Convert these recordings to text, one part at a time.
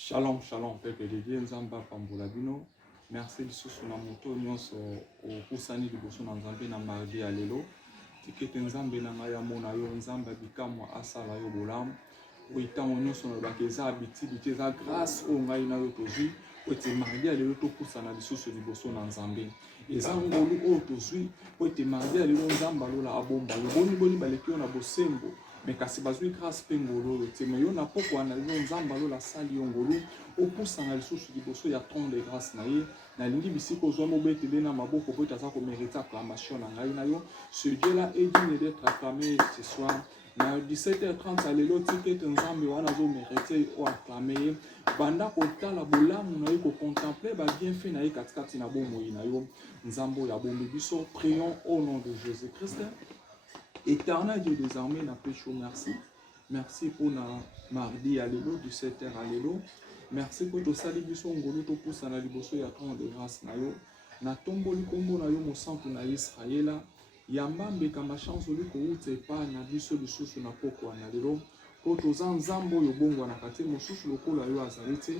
Shalom, shalom, peuple de Dieu, Nzamba Pambola Bino. Merci lisusu na moto nyonso opusani liboso na Nzambe na mardi ya lelo. Tikete Nzambe na ngai ya mona yo Nzamba bikamwa asala yo bolamu. Oitango nyonso na bakeza abiti za grâce o ngai na yo tozwi. Oite mardi ya lelo topusana lisusu liboso na Nzambe. Eza ngolu o tozwi. Oite mardi ya lelo Nzamba lola abomba yo. Boni baleki yo na bosembo. Mais kasi bazwi grâce pe ngolo te me yo na poko na yo Nzamba lola sali yo ngolo opusana lisusu liboso ya trône de grâce na ye nalingi bisika ozwa mobetele na maboko po etaza komérite acclamation na ngai na yo. Ce Dieu là est digne d'être acclamé ce soir. Na 17h30 à lelo tikete Nzambe wana zo mérite o acclamer ye banda kotala bolamu na ye ko contempler ba bienfait na ye katikati na bomoi na yo Nzambo ya bombi biso. Prions au nom de Jésus-Christ. Éternel Dieu des armées, n'a pas chaud, merci. Merci pour na mardi à l'élo, 17h à l'élo. Merci pour tout ça, libiso ngolo to poussa na liboso ya ton de grâce na yo. Na tombo likombo na yo mo santu na Israëla. Yambambe kama chance liko ute pa na biso lisusu na poko na lelo. Po toza nzambo yo bongo na kate mosusu lokola yo azalite.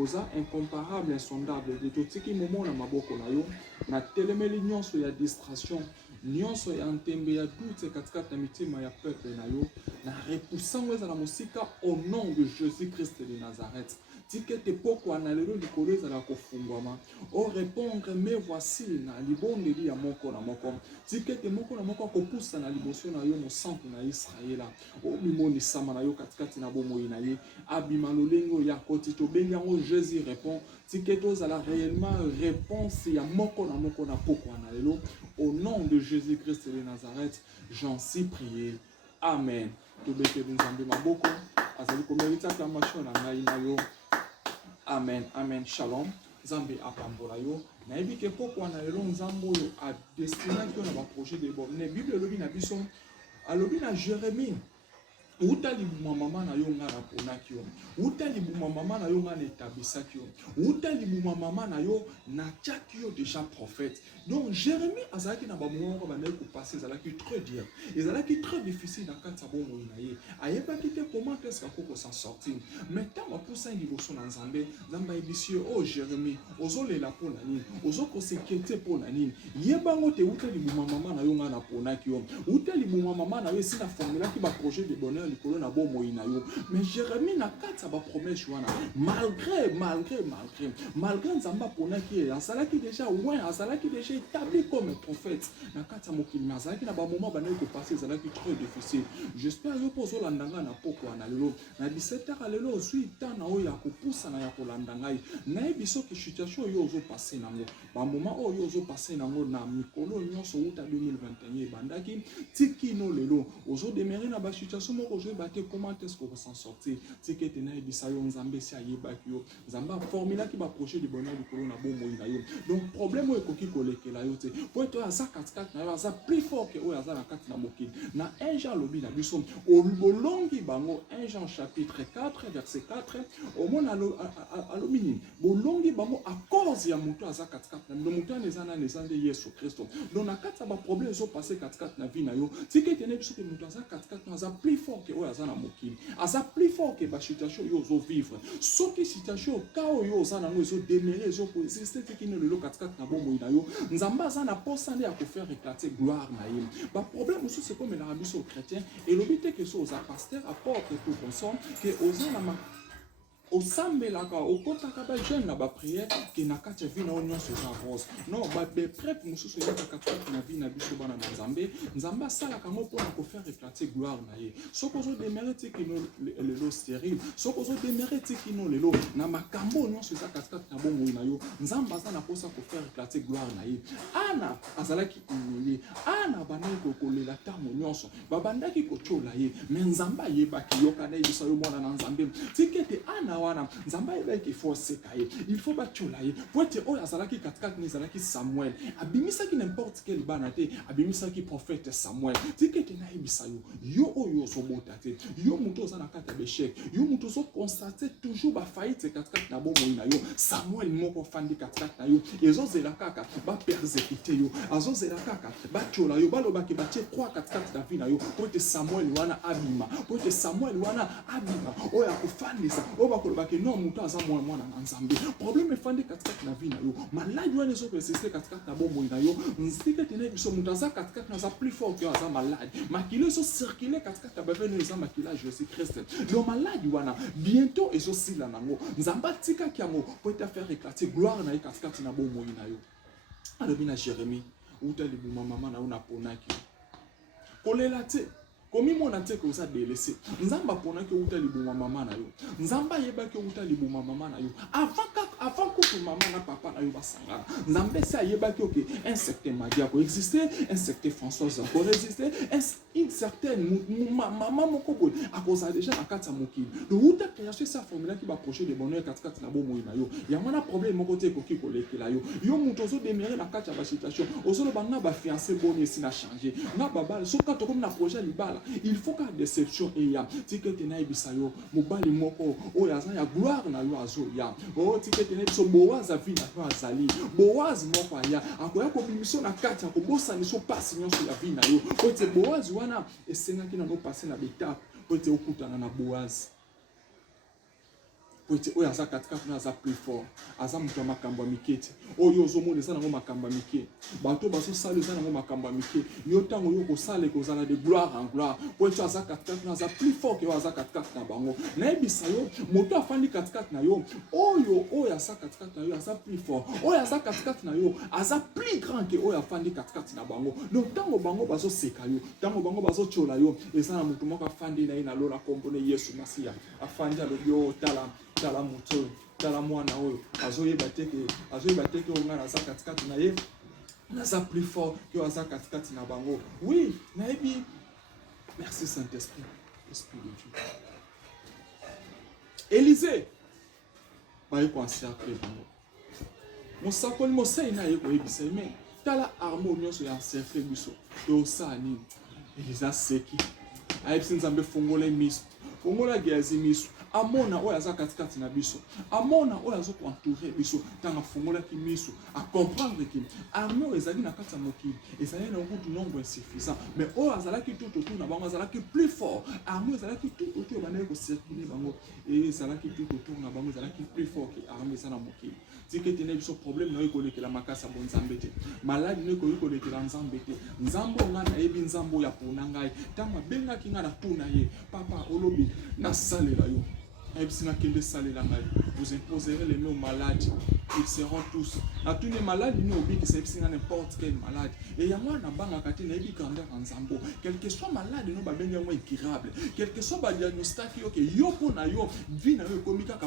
Oza incomparable, insondable. De totiki momo na maboko na yo. Na telemeli nyonso ya distraction. Nyonso ya ntembe ya doute katikati na mitima ya peuple na yo na repoussant za la musika au nom de Jésus-Christ de Nazareth. Tikete poko na lelo likolo ezala kofungwama o répondre mais voici na libondeli ya moko na moko. Tikete moko na moko kopusa na liboso na yo mo santu na Israëla o bimoni sama na yo katikati na bomoi na ye abima lolengo ya koti to bengango Jésus répond. Tikete ozala réellement réponse ya moko na poko na lelo au nom de Jésus-Christ de Nazareth. J'en suis prié. Amen. Tobeke Nzambe maboko azali komérite acclamation na ngai na yo. Amen, amen, shalom. Nzambe apambola yo. Na yebi ke poko na lelo Nzambo yo a destiné ko na ba projet de bon. Ne Bible lobi na biso alobi na Jérémie. Utali buma mama na yo nga na ponaki yo. Utali buma mama na yo nga na etabisaki yo. Utali buma mama na yo na tiaki yo déjà prophète. Donc Jérémie azalaki na ba moment ko banayi ko passer azalaki très dur. Ezalaki très difficile na kati bo mo na ye. Ayebaki te comment est-ce qu'on s'en sortir. Mais tant ba poussa liboso na Nzambe, Nzamba ebisi oh Jérémie, ozolela po na nini? Ozoko s'inquiéter po na nini? Yebango te utali buma mama na yo nga na ponaki yo. Utali buma mama na yo si na formulaki ba projet de bonheur likolo na bo moi na yo. Mais Jérémie na kati ba promesse wana malgré Nzamba ponaki azalaki déjà ouais azalaki déjà établi comme prophète na kati mokili azalaki na ba moment banayi ko passer azalaki très difficile. J'espère yo pozo landanga na poko na lelo na 17h à lelo osui tana oya ko poussa na ya ko landangai na biso ki situation yo ozo passer nango ba moment oyo ozo passer nango na mikolo nyonso uta 2021 bandaki tikino lelo ozo démarrer na ba situation moko ozo baté comment est-ce qu'on va s'en sortir tikete na ebisa yo Nzambe si ayebaki yo Nzamba formula ki ba projet de bonheur likolo na bomoi na yo. Donc problème oyo koki kolekela yo te po eto aza katikati na yo aza plus fort que oyo aza na kati na mokili na 1 Jean lobi na biso bolongi bango 1 Jean chapitre 4 verset 4 au mona alobi nini bolongi bango à cause ya moto aza katikati na moto eza na nzande Yesu Kristo. Donc na kati ba problème ezo passer katikati na vie na yo tikete ne biso ke moto aza katikati na aza plus fort que oyo aza na mokili aza plus fort que ba situation yo ozo vivre soki situation ka oyo oza nango ezo demeurer ezo exister tikino lelo katikati na bomoi na yo Nzamba aza na posa nde ya ko faire éclater gloire na ye. Ba problème aussi c'est comme na biso chrétien et l'obité que so oza pasteur apporte tout consort que oza na ma osambelaka okotaka ba jeune na ba prière ke na kati vi na nyonso za rose non ba be prêtre mususu ya kati na vi na biso bana na Nzamba sala ka mo pona ko faire éclater gloire na ye soko zo démérite kino lelo stérile soko zo démérite kino lelo na makambo nyonso za kati na bongo na yo Nzamba za na posa ko faire éclater gloire na ye. Ana azalaki humilié ana banai ko kolela tamo nyonso babandaki ko chola ye mais Nzamba yebaki yokana ibiso yo mona na Nzambe tikete ana wana Nzamba ebeki force kaye il faut batchola ye pote oyo azalaki katikati ni azalaki Samuel abimisaki n'importe quel banate abimisaki prophète Samuel tikete na ebisa yo oyo sobota te yo muto oza na kati ya beshek yo muto so constater toujours ba faillite katikati na bomoi na yo Samuel moko fandi katikati na yo ezozela kaka ba persécuter yo azozela kaka batchola yo balobaki batie croix katikati na vie na yo pote Samuel wana abima oyo akofandisa oyo bakoloba ke non muto aza mwana na nzambe problème efandi katikati na vie na yo maladi wana ezopersiste katikati na bomoi na yo nzika tena biso muto aza katikati na aza plus fort que aza malade makilo ezocircule katikati na bavene eza makila ya Jésus Christ lo maladi wana bientôt ezosila nango nzambe atikaki yango po ete faire éclater gloire na ye katikati na bomoi na yo alobi na Jérémie uta libuma mama na yo naponaki kolela te komimona te ke oza délaissé nzambe aponaki uta libuma mama na yo nzambe ayebaki uta libuma mama na yo avant que maman na papa na yo basangana nzambe se ayebaki oke un certain Madia ko exister un certain Françoise ko exister une certaine maman moko boy akoza déjà na kati ya mokili le uta création sa formula ki ba projet de bonheur katikati na bomoi na yo ya mwana problème moko te koki kolekela yo yo muto ozo démérer na kati ya ba situation ozo loba na ba fiancé boni esi na changer na babala so ka to comme na projet libala il faut que déception et ya tikete na ibisa yo mobali moko o ya za ya gloire na yo azo ya o tikete na biso Boaz a vie na yo azali Boaz moko ya akoya ko bimiso na kati ya ko bosa ni so passe nyonso ya vie na yo o te Boaz wana esengaki na no passer na betape o te okutana na Boaz Poete oyo aza katikati na aza plus fort aza mutu ya makambo ya mikete oyo ozomona eza nango makambo ya mike bato bazosala eza nango makambo ya mike yo ntango yo kosala ekozala de gloire en gloire poete aza katikati na aza plus fort ke oyo aza katikati na bango nayebisa yo moto afandi katikati na yo oyo aza katikati na yo aza plus fort oyo aza katikati na yo aza plus grand ke oyo afandi katikati na bango donc ntango bango bazoseka yo ntango bango bazotyola yo eza na motu moko afandi na ye na lola kombo na Yesu Masiya afandi alobi yo tala moto tala mwana oyo azoyeba teke onga na za katikati na ye naza plus fort que aza katikati na bango oui nayebi merci Saint-Esprit Esprit de Dieu Élisée baye ko encercler bango mosakoli mosai na ye ko yebisa mais tala armo nyonso ya encercler biso to sani Élisée seki ayebisi nzambe fongola miso fongola giazi miso amona oyo aza katikati na biso amona oyo azo ko entourer biso tanga fongola ki miso a comprendre que armée oyo ezali na kati ya mokili ezali na beaucoup de nombre insuffisant mais oyo azalaki tout autour na bango azalaki plus fort armée ezalaki tout autour bandaki ko circuler bango et ezalaki tout autour na bango ezalaki plus fort que armée ezana mokili tikete na biso problème na yo kolekela makasa bon nzambe te maladi na yo kolekela nzambe te nzambo nga na yebi nzambo ya pona ngai tanga bengaki nga na tuna ye papa olobi na salela yo vous imposerez les mains aux malades, ils seront tous. À tous les malades, nous oublions que c'est n'importe quel malade. Et il y a moi, quel que soit malade, nous avons incurable. Quel que soit le diagnostic,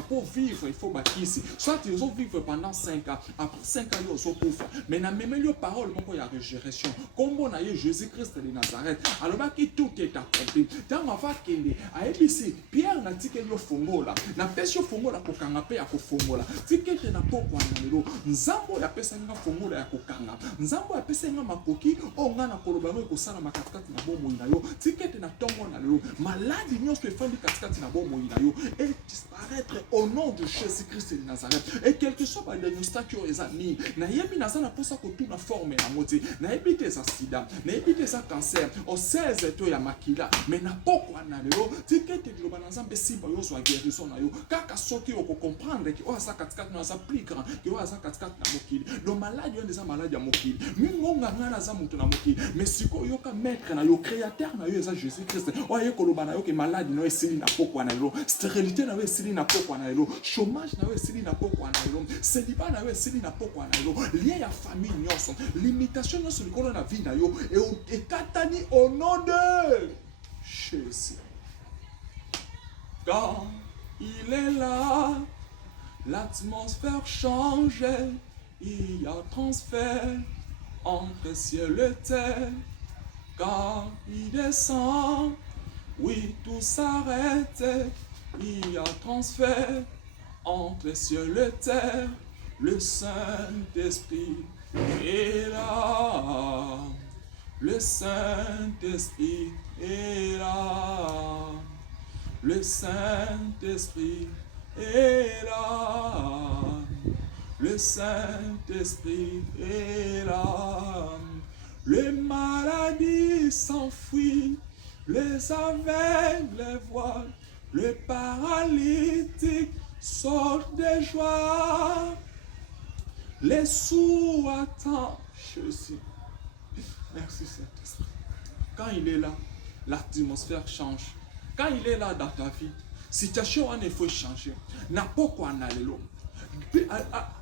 pour vivre, il faut bâtir. Soit ils ont vivre pendant 5 ans, après 5 ans, ils sont pauvres. Mais dans mes paroles, il y a résurrection. Comme on a eu Jésus-Christ de Nazareth, alors que tout est accompli. Dans ma va qu'il a ABC, Pierre n'a dit qu'il y a fongo. Na pesio fongola kokanga pe ya kofongola tikete na pokwa na lelo nzambo ya pesa nga fongola ya kokanga nzambo ya pesa nga makoki onga na koloba ngo ekosala makatikati na bomo na yo tikete na tongo na lelo maladi nyonso efandi katikati na bomo na yo et disparaître au nom de Jésus-Christ de Nazareth et quelque soit ba diagnostic yo ezani na yebi na sana posa ko tuna forme na moti na yebi te za sida na yebi te za cancer o 16 to ya makila mais na pokwa na lelo tikete globa na nzambe simba yo zo guérison na yo kaka soki oko comprendre que oza katikati na za plus grand que oza katikati na mokili le malade yo ndeza malade ya mokili mingonga ngana za mutu na mokili mais siko yo ka maître na yo créateur na yo eza Jésus Christ oye koloba na yo ke malade no esili na pokwa na yo stérilité na yo esili na pokwa na yo chômage na yo esili na pokwa na yo célibat na yo esili na pokwa na yo lien ya famille nyonso limitation nyonso likolo na vie na yo et katani au nom de Jésus. Quand il est là, l'atmosphère change, il y a transfert entre ciel et terre. Quand il descend, oui, tout s'arrête, il y a transfert entre ciel et terre. Le Saint-Esprit est là, le Saint-Esprit est là. Le Saint-Esprit est là. Le Saint-Esprit est là. Les maladies s'enfuient, les aveugles voient, les paralytiques sortent de joie. Les sourds attendent. Jésus. Merci Saint-Esprit. Quand il est là, l'atmosphère change. Quand il est là dans ta vie, situation il faut changer. N'a pas quoi en aller là.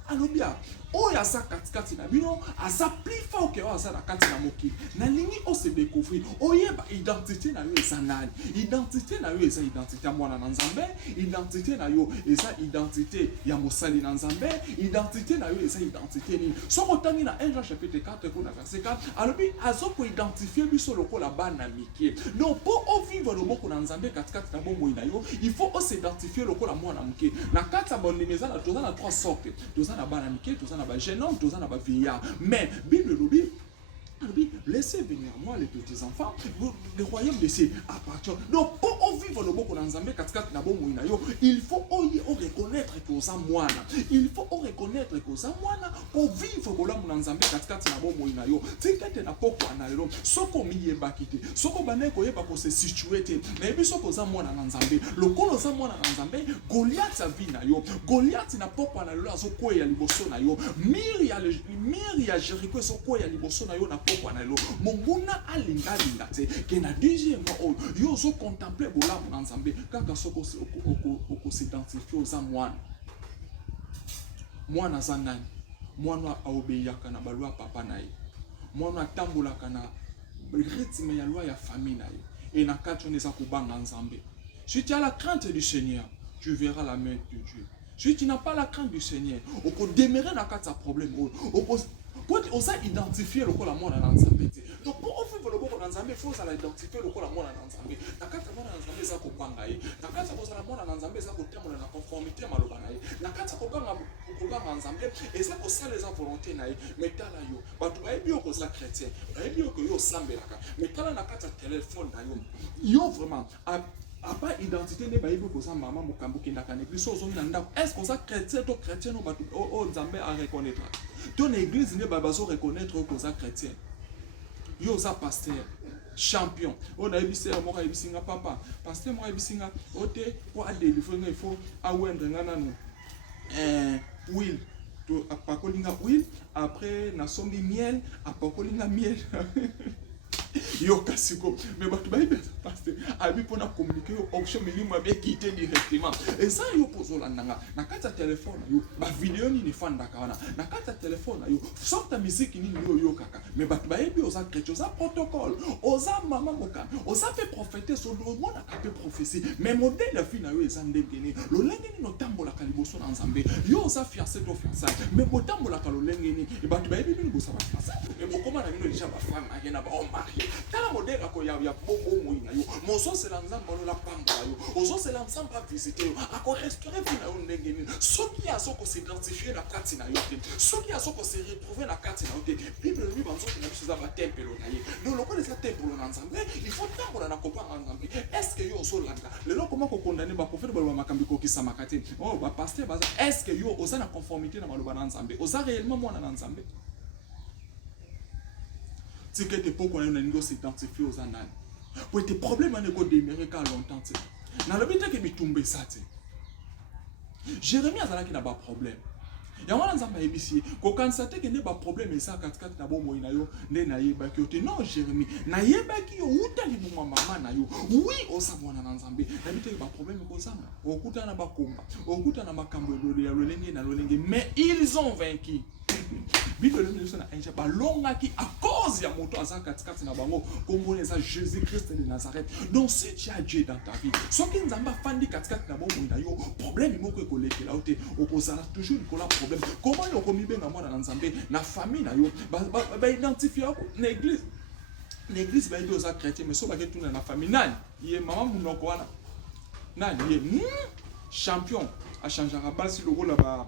Alobia, oya sa katikati na bino, asa plus fort que oya sa na kati na moki. Na lingi o se découvrir, oyeba identité na yo esa nani. Identité na yo esa identité ya mwana na Nzambe, identité na yo esa identité ya mosali na Nzambe, identité na yo esa identité ni. Soko tangi na 1 Jean chapitre 4 kuna verset 4, alobi azoko identifier biso lokola bana mike. Donc pour o vivre le moko na Nzambe katikati na bomoi na yo, il faut o s'identifier lokola mwana mike. Na kati ya bondimeza na toza na 3 sortes. Toza na bana mike, toza na ba jeune homme, toza na ba vieillard. Mais Bible lobi laissez venir moi les petits enfants, le royaume de cieux appartient. Donc pour vivre le bon Nzambe katikati na bomoi na yo, il faut reconnaître que ça mwana. Il faut reconnaître que ça mwana pour vivre bolamu Nzambe katikati na bomoi na yo. Tikete na poko na lelo, soko miyeba kite. Soko bane ko yeba ko se situer te. Na biso ko za mwana na Nzambe. Lokolo za mwana na Nzambe, Goliath sa vie na yo. Goliath na poko na lelo azoko ya liboso na yo. Miri ya Jericho soko ya liboso na yo na poko na lelo. Monguna alinga linga te. Ke na deuxième mois yo zo contempler bolamu na Nzambe kaka soko oko s'identifier aux mwana. Mwana za nani? Mwana aobeyaka na balwa papa na ye. Mwana atambolaka na rythme ya loi ya famille na ye. Et na kati on eza kobanga Nzambe. Si tu as la crainte du Seigneur, tu verras la main de Dieu. Si tu n'as pas la crainte du Seigneur, on peut demeurer dans quatre problèmes. Pour identifier le corps la mort dans Nzambe. Donc pour vivre le corps dans Nzambe, il faut identifier le corps la mort dans Nzambe. Na kati mort dans Nzambe za kopanga ye. Na kati la mort dans Nzambe za kotemola na conformité maloba na ye. Na kati kopanga Nzambe eza kosala eza volonté na ye. Metala yo. Batu ba ebi ko za chrétien. Ba ebi ko yo sambelaka. Metala na kati téléphone na yo. Yo vraiment a pas identité ne ba ebi ko za mama mokambo kindaka na église ozo na ndako. Est-ce que ça chrétien to chrétien no batu o Nzambe a reconnaître. Ton église ne va pas reconnaître que ça chrétien. Yo ça pasteur champion. On a ebisé moi ebisinga papa. Pasteur moi ebisinga ote pour délivrer il faut awendre ngana no. Will to apakolinga will après na sombi miel apakolinga miel. Yo kasiko mais batu ba ibe pasteur abi pona communiquer option milimo ba quitter directement et ça yo pozola nanga na kata téléphone yo ba vidéo ni fanda kana na kata téléphone yo sorta musique ni yo kaka mais batu ba ibe oza chrétien oza protocole oza mama moka oza fait prophéter sur le monde a fait prophétie mais modèle la fille na yo eza ndengeni lo lengeni no tambola kaliboso na Nzambe yo oza fiancé to fiancé mais botambola ka lo lengeni e batu ba ibe ni bosa ba fiancé et bokoma na bino déjà ba femme agena ba on marié. Tala modèle ko ya bobo moina yo. Mozo c'est l'ensemble la pamba yo. Ozo c'est l'ensemble à visiter yo. A ko restaurer fina yo ndengeni. Soki a soko s'identifier na kati na yo te. Soki a soko se retrouver na kati na yo te. Bible lui banzo na biso za ba temple na ye. Donc lokole za temple na Nzambe, il faut tambola na kopa Nzambe. Est-ce que yo so landa? Le lo comment ko condamner ba prophète ba makambi ko kisama kati. Oh ba pasteur ba est-ce que yo oza na conformité na maloba na Nzambe? Oza réellement mwana na Nzambe? C'est que tes pourquoi on a une s'identifier aux annales. Pour tes problèmes on est demeurer car longtemps. Dans le but que bitumbe ça. Jérémie a qui n'a pas problème. Il y a un Nzambe ici. Quand constater que n'est pas problème et ça 4 na bomo ina yo ne na yeba ki ote non Jérémie na yeba ki yo utali mu mama na yo oui osabona na Nzambe na bite ba problème ko sana okuta na bakomba okuta na makambo ya lolenge na lolenge mais ils ont vaincu. Bible le ministre na enja balonga ki à cause ya moto aza katikati na bango kombo eza Jésus-Christ de Nazareth. Donc si tu as Dieu dans ta vie soki Nzamba fandi katikati na bomo ina yo problème moko ekolekela ote okozala toujours ko la problème. Comment yo komibenga mwana na Nzambe na famille na yo ba identifier na église. L'église ba ezo chrétien mais so ba ke tuna na famille nani ye mama munoko wana nani ye champion a changer à base le rôle là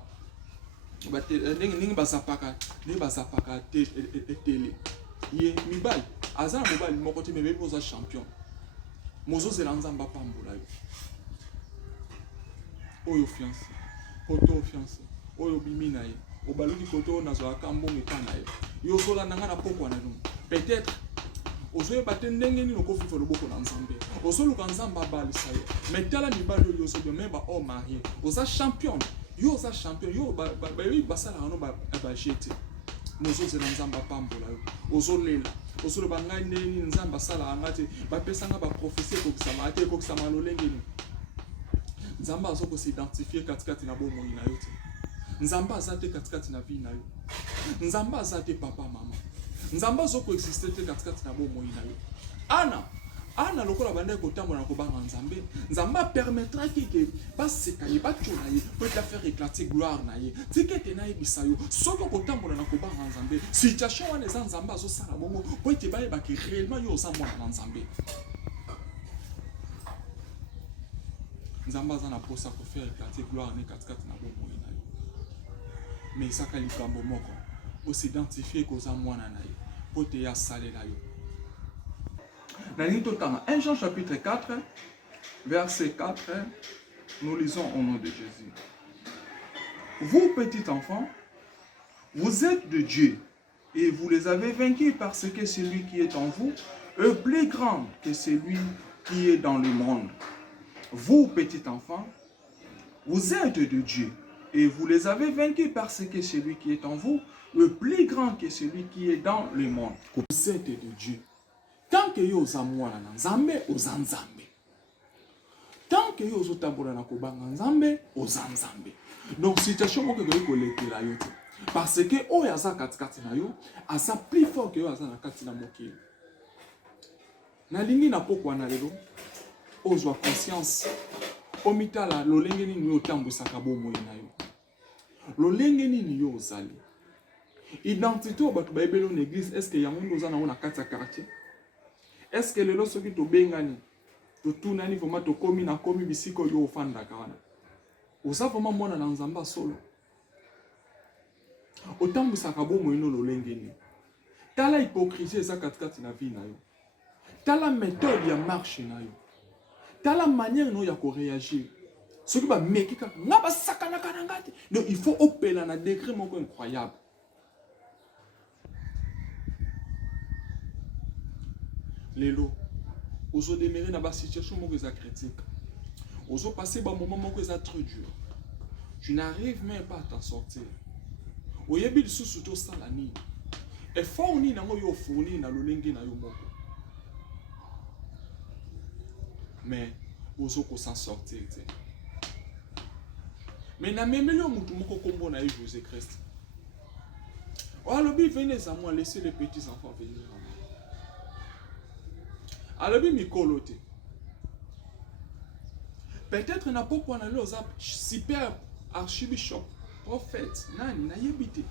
ndenge bazapaka télé ye mibali azana mobali moko te mebe oza champion mozo zela Nzamba pambola yo oyo fiancé poto fiancé oyo bimi na ye obaloki koto nazo akambo mekana ye yo sola nanga na pokwa na no peut-être ozoye batendenge ni loko fifa loboko na nzambe ozoluka nzamba balisa yo mais tala mibali yo so même ba o marié oza champion yo oza champion yo ba basala no ba jete nozo zela nzamba pambola yo ozolela ozoloba ngai neni nzamba sala ngati ba pesanga ba prophétie ko kisama ate ko kisama lolenge ni nzamba azoko s'identifier katikati na bomo na yo te nzamba azate katikati na vie na yo nzamba azate papa mama nzamba azoko exister te katikati na bomo na yo ana lokola bande ko tambola ko banga nzambe nzamba permettra que baseka ye batuna ye peut la faire éclater gloire na ye tikete na ye bisayo soko ko tambola na ko banga nzambe situation wana za nzamba azo sala bongo po ete ba ye ba que réellement yo za mwana na nzambe nzamba za na posa ko faire éclater gloire na katikati na bomo na yo mais saka likambo moko o s'identifier ko za mwana na ye po te ya salela yo. Dans 1 Jean chapitre 4, verset 4, nous lisons au nom de Jésus. Vous, petits enfants, vous êtes de Dieu et vous les avez vaincus parce que celui qui est en vous est plus grand que celui qui est dans le monde. Vous, petits enfants, vous êtes de Dieu et vous les avez vaincus parce que celui qui est en vous est plus grand que celui qui est dans le monde. Vous êtes de Dieu. Tant que yo za mwana na nzambe oza nzambe. Tant que yo zotambola na kobanga nzambe oza nzambe. Donc situation moko ko lekela yo te. Parce que oyo aza katikati na yo aza plus fort que yo aza na kati na mokili. Na lingi na pokwa na lelo ozwa conscience omitala lolenge nini yo tambusaka bomo na yo. Lolenge nini yo ozali. Identité o batu baibelo na église est-ce que yango oza na kati ya quartier? Est-ce que lelo soki to bengani to tunani vraiment to komi na komi bisiko yo ofanda kana oza vraiment mwana na nzamba solo otambusaka bomo ino lolenge ni tala hypocrisie eza katikati na vie na yo tala méthode ya marche na yo tala manière no ya ko réagir soki ba meki kaka nga basakana kana ngati donc il faut opela na degré moko incroyable. Lelo, ozo demeurer dans la situation moko eza critique. Ozo passer ba moment moko eza trop dur. Tu n'arrives même pas à t'en sortir. Oyebi lisusu to sala ni. Effort ni nango yo fourni na lolenge na yo moko. Mais ozo ko s'en sortir te. Mais na memelo mutu moko kombo na Jésus Christ. Alors venez à moi, laissez les petits enfants venir. Alors, mikolote. Peut-être n'a pas quoi aller aux super archibishop, prophète, nani, na yebite.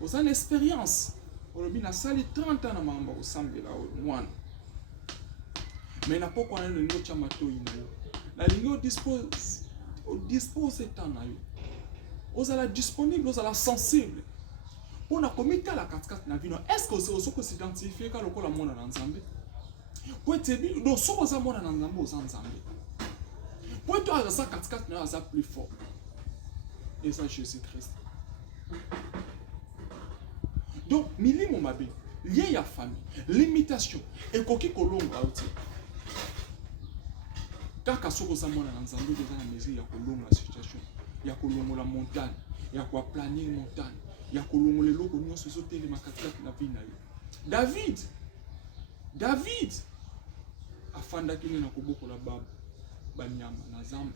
Aux an expérience. Olobi na sali 30 ans na mamba au sambe la mwana. Mais n'a pas quoi aller le chamato inayo. La ligne dispose temps na yo. Aux ala disponible, aux ala sensible. Pour na komita la 4 na vino. Est-ce que vous s'identifiez quand le kola mona na nzambe? Pour être bien, donc si vous avez un nzambe aux nzambe. Pour être à ça 4 na ça plus fort. Et ça Jésus Christ. Donc milimo mabe, lié ya famille, limitation et koki kolonga outi. Kaka soko za mona na nzambe dans la mesure ya kolonga la situation, ya kolonga la montagne, ya ko planer montagne, ya kolonga le loko nyonso soteli makatikati na vie na yo. David afanda kini na koboko la baba banyama na zamba.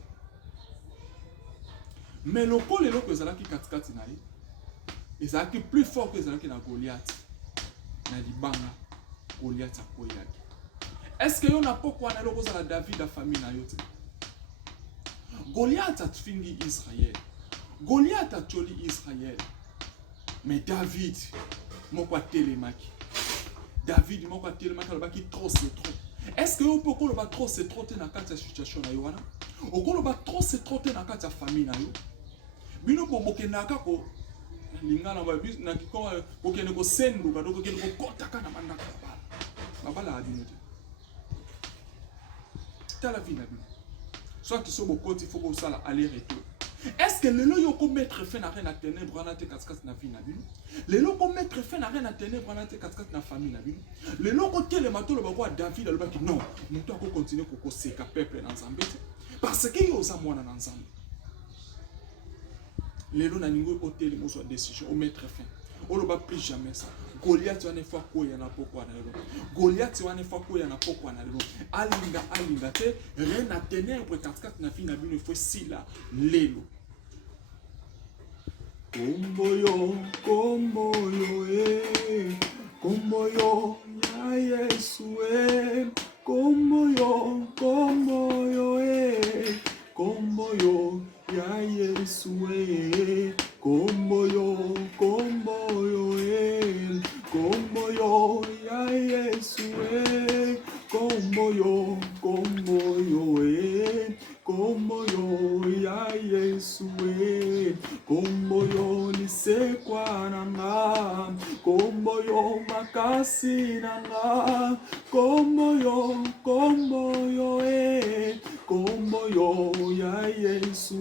Mais loko le loko ezalaki katikati na ye ezalaki plus fort que ezalaki na Goliath na libanga Goliath akoyaki. Est-ce que yon a pokwa na loko za David a famille na yote? Goliath a tfingi Israël. Goliath a tcholi Israël. Mais David moko telemaki. David moko telemaki alobaki trop c'est trop. Est-ce que vous pouvez le trop c'est trop dans la situation na yoana? Okolo ba trop c'est trop dans la famille na yo. Bino bokenaka ko lingana ba bis na kiko bokene ko sendu ba doko kene ko kotaka na mandaka ba. Bala adino. Ta la vie na bino. Soit que so bokoti faut ko sala aller retour. Est-ce que lelo yoko mettre fin à rien à ténèbres na te kaskati na vie na bino? Lelo ko mettre fin à rien à ténèbres na te kaskati na famille na bino? Lelo ko tele matolo bako David alobaki non, muto ako continuer koko seka peuple na Nzambe parce que yo za mwana na Nzambe. Lelo na ningo ko tele mo so décision au mettre fin. On ne va plus jamais ça. Goliath wane fa ko ya na poko na lelo. Goliath wane fa ko ya na poko na lelo. Alinga te rien na ténèbres kaskati na vie na bino faut sila lelo. Komboyo, komboyo, ya Yesu komboyo, komboyo, ya Yesu komboyo, komboyo, ya Yesu komboyo, ya Yesu komboyo ni sekwa nanga, komboyo makasi nanga, komboyo, komboyo ya Yesu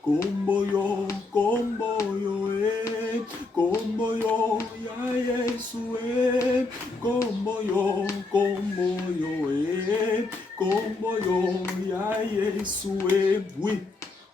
komboyo, komboyo ya Yesu komboyo, komboyo ya Yesu oui.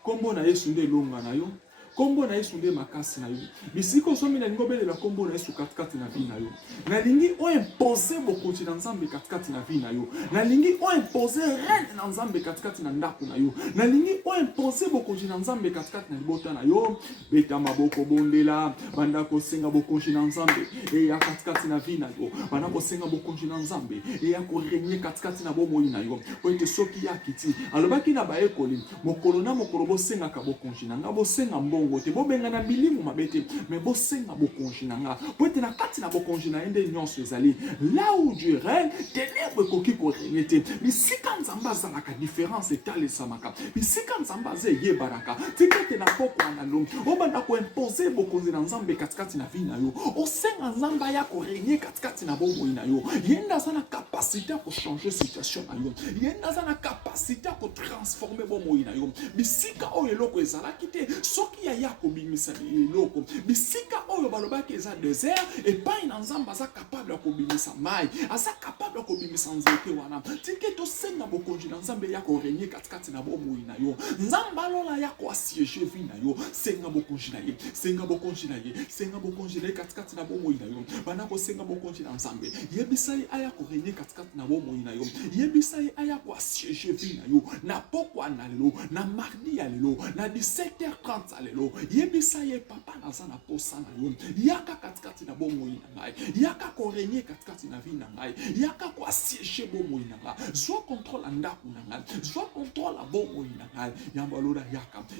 Kombo na Yesu nde longa na yo. Kombo na Yesu nde makasi na yo. Bisiko somi na ngobele la kombo na Yesu katikati na vie na yo. Na lingi o imposer bokonzi na Nzambe katikati na vie na yo. Na lingi o imposer règne na Nzambe katikati na ndako na yo. Na lingi o imposer bokonzi na Nzambe katikati na libota na yo. Beta maboko bondela, banda ko senga bokonzi na Nzambe e ya katikati na vie na yo. Banda ko senga bokonzi na Nzambe e ya ko régner katikati na bomoi na yo. Po ete soki ya kiti. Alobaki na ba ekoli, mokolo na mokolo bo senga ka bokonzi na nga bo senga mbongo. Bo benga na bilimu mabete mais bo senga bokonzi nanga po ete na kati na bokonzi na ende nyonso ezali là où Dieu règne ténèbres koki ko régner te bisika Nzambe azalaka différence etalesamaka bisika Nzambe azeyebaraka tikete na poko na lom obanda ko imposer bokonzi na Nzambe katikati na vie na yo osenga Nzambe ya ko régner katikati na bomoi na yo yenda sana capacité à changer situation na yo yenda sana capacité à transformer bomoi na yo bisika oyo eloko ezalaki te soki ya kobimisa eloko bisika oyo balobaki eza désert et pas na Nzambe aza capable ya kobimisa mai aza capable ya kobimisa nzete wana tike to senga bokonzi na Nzambe ya ko régner katikati na bomoi na yo Nzambe alola ya ko assiéger vie na yo senga bokonzi na ye senga bokonzi na ye senga bokonzi na ye katikati na bomoi na yo bana ko senga bokonzi na Nzambe yebisa ye aya ko régner katikati na bomoi na yo yebisa ye aya ko assiéger vie na yo na pokwa na lelo na mardi ya lelo na 17h30 lelo yebisa ye papa naza na posa na yo yaka katikati na bomoi na ngai yaka ko régner katikati na vie na ngai yaka ko assiéger bomoi na ngai zwa contrôle na ndako na ngai zwa contrôle na bomoi na ngai yamba lola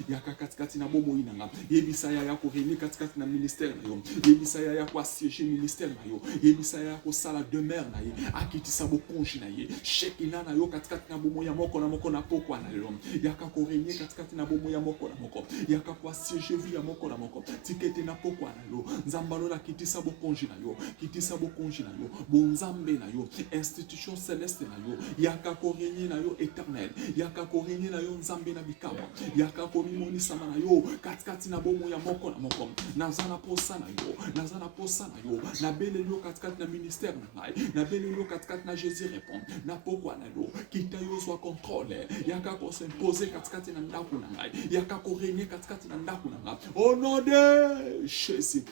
yaka katikati na bomoi na ngai yebisa ya ko régner katikati na ministère na yo yebisa ya ko assiéger ministère na yo yebisa ya ko sala demeure na ye akitisa bokonzi na ye shekina na yo katikati na bomoi ya moko na moko na pokwa na lelo yaka ko régner katikati na bomoi ya moko na moko yaka ko assiéger vie ya moko na moko tikete na pokwa na yo Nzambe alola kitisa bokonzi na yo kitisa bokonzi na yo bonzambe na yo institution céleste na yo yaka ko régner na yo éternel yaka ko régner na yo Nzambe na bikama yaka ko mimonisa na yo katikati na bomoi ya moko na moko naza na posa na yo na bele yo katikati na ministère na ngai na bele yo katikati na Jésus répond na pokwa na yo kita yo zwa contrôle yaka ko s'imposer katikati na ndako na ngai yaka ko régner katikati na ndako na ngai au nom de Jésus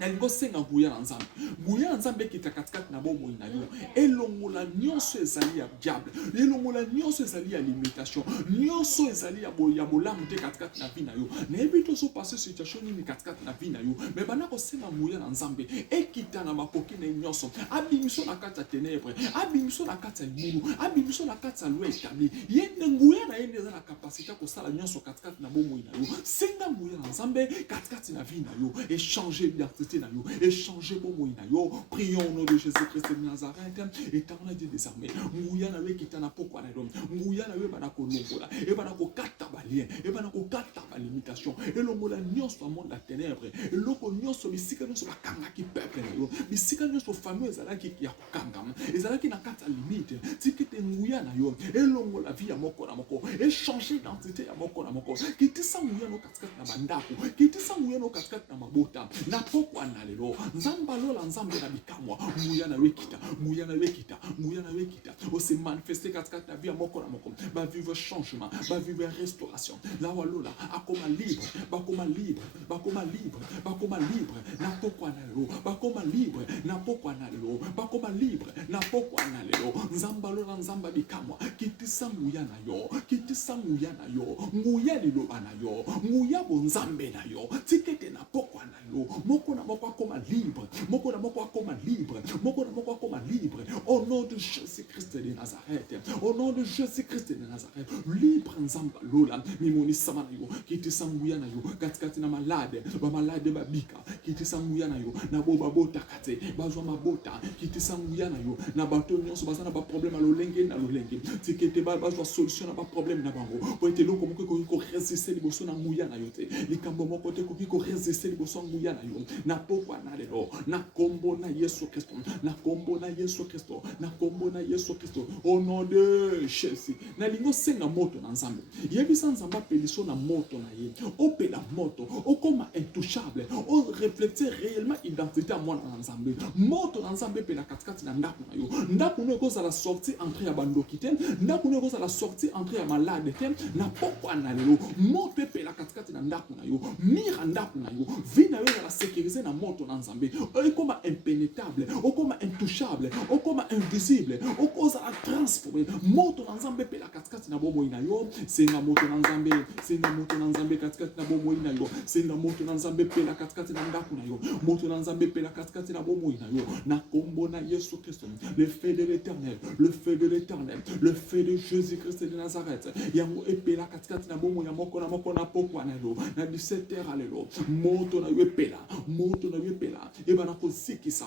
nalingo senga nguya na Nzambe nguya na Nzambe kita katikati na bomoi na yo elongola nyonso ezali ya diable elongola nyonso ezali ya limitation nyonso ezali ya bolamu te katikati na vie na yo nayebi to so passer situation nini katikati na vie na yo mais bana ko senga nguya na Nzambe ekita na makoki na nyonso abimiso na kati ya ténèbres abimiso na kati ya libulu abimiso na kati ya loi établi yende nguya na yende za na capacité ko sala nyonso katikati na bomoi na yo senga nguya na Nzambe katikati na vie na yo et changer d'identité identité na yo, et changer bomoi na yo. Prions au nom de Jésus-Christ de Nazareth, éternel Dieu des armées. Ngouya na we kitana pokwa na yo. Ngouya na we banako longola, et banako kata balien, et banako kata balimitation, et longola nyonso a monde la ténèbre, et loko nyonso bisika nyonso bakanga ki peuple na yo, bisika nyonso fameux ezalaki ya kokanga, ezalaki na kata limite, tikete ngouya na yo, et longola vie ya moko na moko, et changer identité ya moko na moko, kitisa ngouya no katikati na bandako, kitisa ngouya no katikati na mabota, na pokwa na lelo, nzamba lola nzambe na bikamwa, ngouya na wekita, ngouya na wekita, ngouya na wekita, o se manifester katikati na vie ya moko na moko, ba vivre changement, ba vivre restauration, la walola, akoma libre, bakoma libre, bakoma libre, bakoma libre, na pokwa na lelo, bakoma libre, na pokwa na lelo, bakoma libre, na pokwa na lelo, nzamba lola nzamba bikamwa, kitisa ngouya na yo, kitisa ngouya na yo, ngouya liloba na yo, ngouya bonzambe na yo, tikete na pokwa na yo, moko na moko akoma libre, moko na moko akoma libre, moko na moko akoma libre, au nom de Jésus-Christ de Nazareth, au nom de Jésus-Christ de Nazareth, libre nzamba lola, mimoni sama na yo, kitisa ngouya na yo, katikati na malade, ba malade babika, kitisa ngouya na yo, na bo babota kate, bazwa mabota, kitisa ngouya na yo, na bato nyonso bazana ba problème à lolenge na lolenge, tikete bazwa solution na ba problème na bango, po ete loko moko ko résister liboso na ngouya na yo te, likambo moko te ko résister liboso na ngouya na yo, na pokwa na lelo, na kombo na Yesu Kristo, na kombo na Yesu Kristo, na kombo na Yesu Kristo, au nom de Jésus, na lingo senga moto na nzambe, yebisa nzamba peliso na moto na ye, opela moto, okoma intouchable, o refléter réellement identité à moi na nzambe, moto na nzambe pela katikati na ndaku na yo, ndaku no ko za la sortie entrée ya bandoki te, ndaku no ko za la sortie entrée ya malade te, na pokwa na lelo, moto pela katikati na ndaku na yo, mira ndaku na yo, vie na yo za la sécuriser na moto na nzambe, okoma impénétrable, okoma intouchable, okoma invisible, okoza la transformer, moto na nzambe pela katikati na bomoi na yo, senga moto na nzambe, senga moto na nzambe katikati na bomoi na yo, senga moto na nzambe pela katikati na ndaku na yo, moto na nzambe pela katikati na bomoi na yo, na kombo na Yesu Kristo, le feu de l'Éternel, le feu de l'Éternel, le feu de Jésus-Christ de Nazareth, yango epela katikati na bomoi ya moko na pokwa na yo, na 17h alelo, moto na yo epela, moto na yo epela, ebana ko sikisa,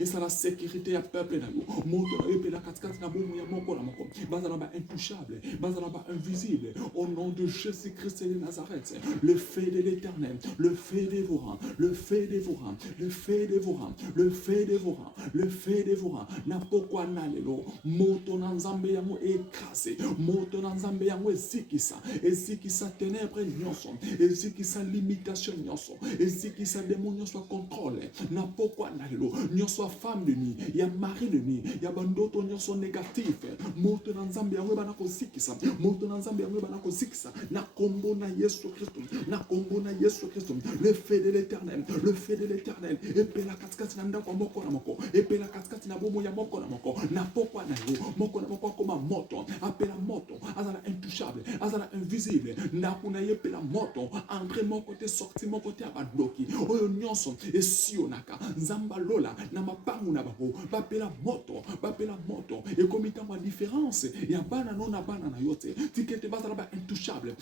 et ça la sécurité ya peuple na yo, moto na yo epela katikati na bomoi ya moko, bazana ba intouchable, bazana ba invisible, au nom de Jésus-Christ de Nazareth, le feu de l'Éternel, le feu dévorant, le feu dévorant, le feu dévorant, le feu dévorant, le feu dévorant, na pokwa na lelo, moto na nzambe yango écrasé, moto na nzambe yango ezikisa ténèbres nyonso, ezikisa limitation nyonso, ezikisa démon nyonso contrôle, na pokwa na lelo, nyonso femme de nuit, ya mari de nuit, ya bandoto nyonso négatif, moto na nzambe yango bana ko sikisa, moto na nzambe yango bana ko sikisa, na kombo na Yesu Kristo, na kombo na Yesu Kristo, le feu de l'Éternel, le feu de l'Éternel, epela katikati na ndako moko na moko, epela katikati na bomo ya moko na moko, na pokwa na yo, moko na moko koma moto, apela moto, azala intouchable, azala invisible, ndako na ye pela moto, entre mon côté sorti mon côté abandoki, oyo nyonso esionaka, nzamba lola na mapangu na bango, bapela moto, et comme il y a différence, il y a bana non na bana na yote, tikete bazala ba intouchable,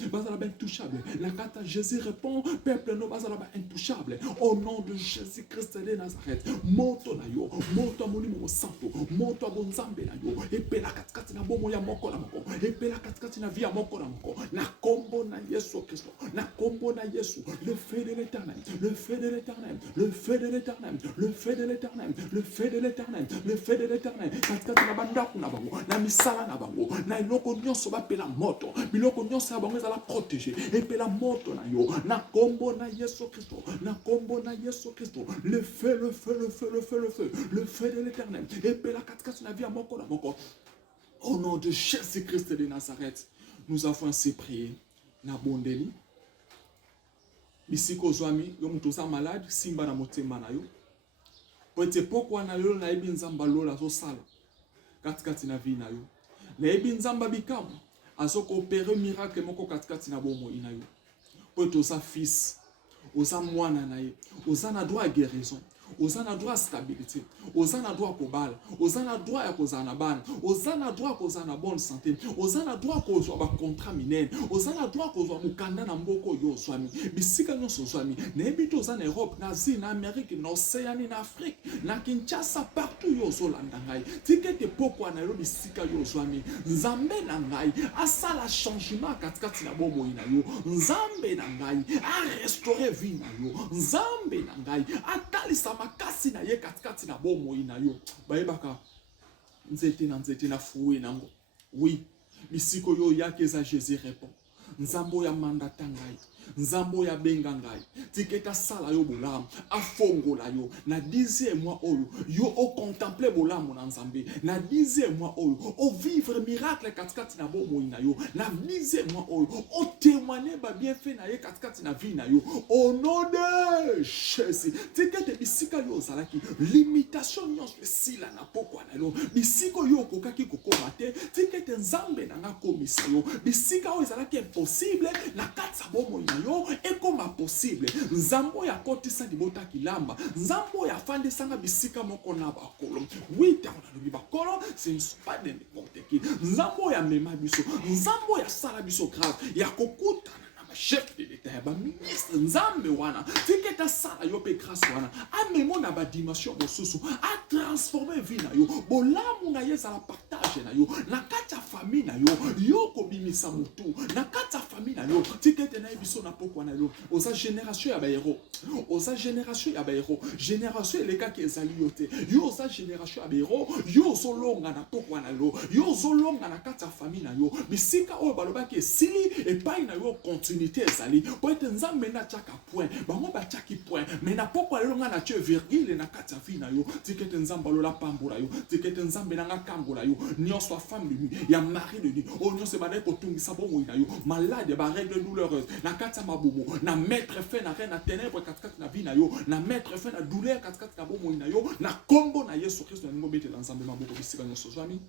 la kata Jésus répond, peuple no bazala ba intouchable, au nom de Jésus-Christ de Nazareth, moto na yo, moto amoni mo santo, moto abonzambe na yo, epela katikati na bomo ya moko na moko, epela katikati na via moko na moko, na kombo na Yesu Kristo, na kombo na Yesu, le feu de l'Éternel, le feu de l'Éternel, le feu de l'Éternel, le feu de l'Éternel, le feu de l'Éternel, le feu de l'Éternel, katikati na bandaku na bango, na misala na bango, na iloko nyonso bapela moto, biloko nyonso ya bango ezala protéger, epela moto na yo, na kombo na Yesu Kristo, na kombo na Yesu Kristo, le feu, le feu, le feu, le feu, le feu, le feu de l'Éternel, epela katikati na via moko na moko, au nom de Jésus-Christ de Nazareth, nous avons ainsi prié, na bondeli, bisiko zwami, yo mutoza malade, simba na motema na yo, poete pokwa na yo na ebi nzamba lola zo sala, katikati na vi na yo, na ebi nzamba bikamu, azoko opere miracle moko katikati na bomo ina yo, poete oza fils, oza mwana na ye, oza na droit à guérison, ozana droit stabilité, ozana droit kobala, ozana droit ya kozana bana, ozana droit kozana bonne santé, ozana droit kozwa ba contrat minene, ozana droit kozwa mukanda na mboko yo zwami, bisika nyonso zwami, nebi to ozana Europe, na Asie, na Amérique, na Océanie, na Afrique, na Kinshasa, partout yo zolanda ngai, tikete pokwa na yo bisika yo zwami, nzambe na ngai, asala changement katikati na bomoi na yo, nzambe na ngai, a restaurer vie na yo, nzambe na ngai, atalisa makasi na ye katikati na bomoi na yo, bayebaka, nzete na foué nango, oui, bisiko yo yake za Jésus répond, nzambo ya mandata ngai, nzambo ya benga ngai, tiketa sala yo bolamu, afongola yo, na 10e mois oyo, yo o contempler bolamu na nzambe, na 10e mois oyo, o vivre miracle katikati na bomoi na yo, na 10e mois oyo, o témoigner ba bienfait na ye katikati na vie na yo, au nom de Jésus, tikete bisika yo zalaki, limitation nyonso esila na pokwa na yo, bisiko yo kokaki kokoma te, tikete nzambe na nga komisa yo, bisika oyo zalaki impossible, na kati sa bomoi na yo ekoma possible, nzambo ya kotisa libota kilamba, nzambo ya fande sanga bisika moko na bakolo, oui tango na bakolo, ce ne sont pas de n'importe qui, nzambo ya mema biso, nzambo ya sala biso grave, ya kokuta chef de l'État, ya ba ministre nzambe wana, tiketa sala yo pe grâce wana, amemo na ba dimension mosusu, a transformer vie na yo, bolamu na ye za la partage na yo, na kati ya famille na yo, yo kobimisa mutu, na kati ya famille na yo, tikete na biso na pokwa na yo, oza génération ya ba héros, oza génération ya ba héros, génération eleka ki ezali yo te, yo oza génération ya ba héros, yo zolonga na pokwa na yo, yo zolonga na kati ya famille na yo, bisika oyo balobaki esili epai na yo continue ezali po ete nzambe na tiaka point bango batiaki point mais na pokwa lelo nga na tie virgule na kati ya vie na yo tikete nzambe alola pambola yo tikete nzambe na nga kambola yo nyonso ya femme de nuit ya mari de nuit oyo nyonso ebandaki kotungisa bomoi na yo malade barègle douloureuse na kati ya mabumu na mettre fin na reine na ténèbre katikati na vie na yo na mettre fin na douleur katikati na bomoi na yo na kombo na Yesu Kristo na ningo betela nzambe maboko bisika nyonso zwami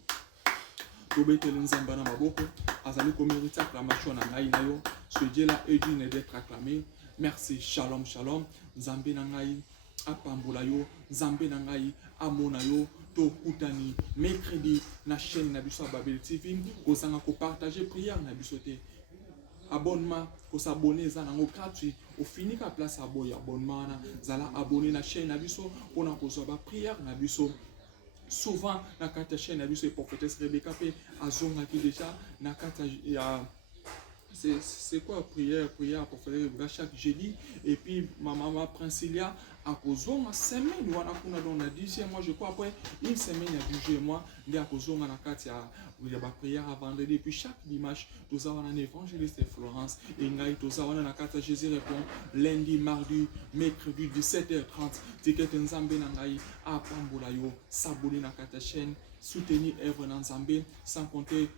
tobetele nzambe na maboko azali komérite acclamation na ngai na yo ce Dieu là est digne d'être acclamé. Merci, shalom shalom, nzambe na ngai apambola yo, nzambe na ngai amona yo, to kutani mercredi na chaîne na biso Babel TV kozanga ko partager prière na biso te. Abonnement, ko s'abonner za nango gratuit, au fini ka place aboya abonnement na zala abonner na chaîne na biso pona kozwa ba prière na biso. Souvent na kata chaîne na biso prophétesse Rebecca pe azonga ki déjà na kata ya c'est quoi prière pour faire chaque jeudi et puis ma maman Princilia a kozonga semaine wana kuna dans la 10e mois je crois après une semaine il y a 12 mois il y a kozonga na kati ya ba prière à vendredi et puis chaque dimanche tous avons un évangéliste Florence et ngai tous avons na kati Jésus répond lundi mardi mercredi 17h30 ticket nzambe na ngai a pambola yo s'abonner na kati chaîne soutenir œuvre na nzambe sans compter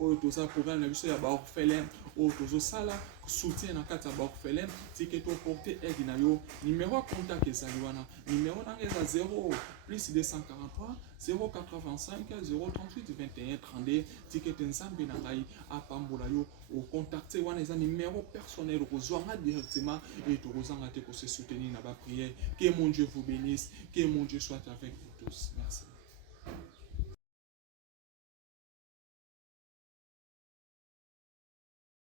oyo toza programme na biso ya ba orphelin oyo tozo sala soutien na kati ya ba orphelin tike to porter aide na yo numéro ya contact ezali wana numéro na eza 0 plus 243 085 038 21 32 tike nzambe na ngai apambola yo o contacter wana eza numéro personnel kozwanga directement et tokozanga te ko se soutenir na ba prière. Que mon Dieu vous bénisse, que mon Dieu soit avec vous tous. Merci.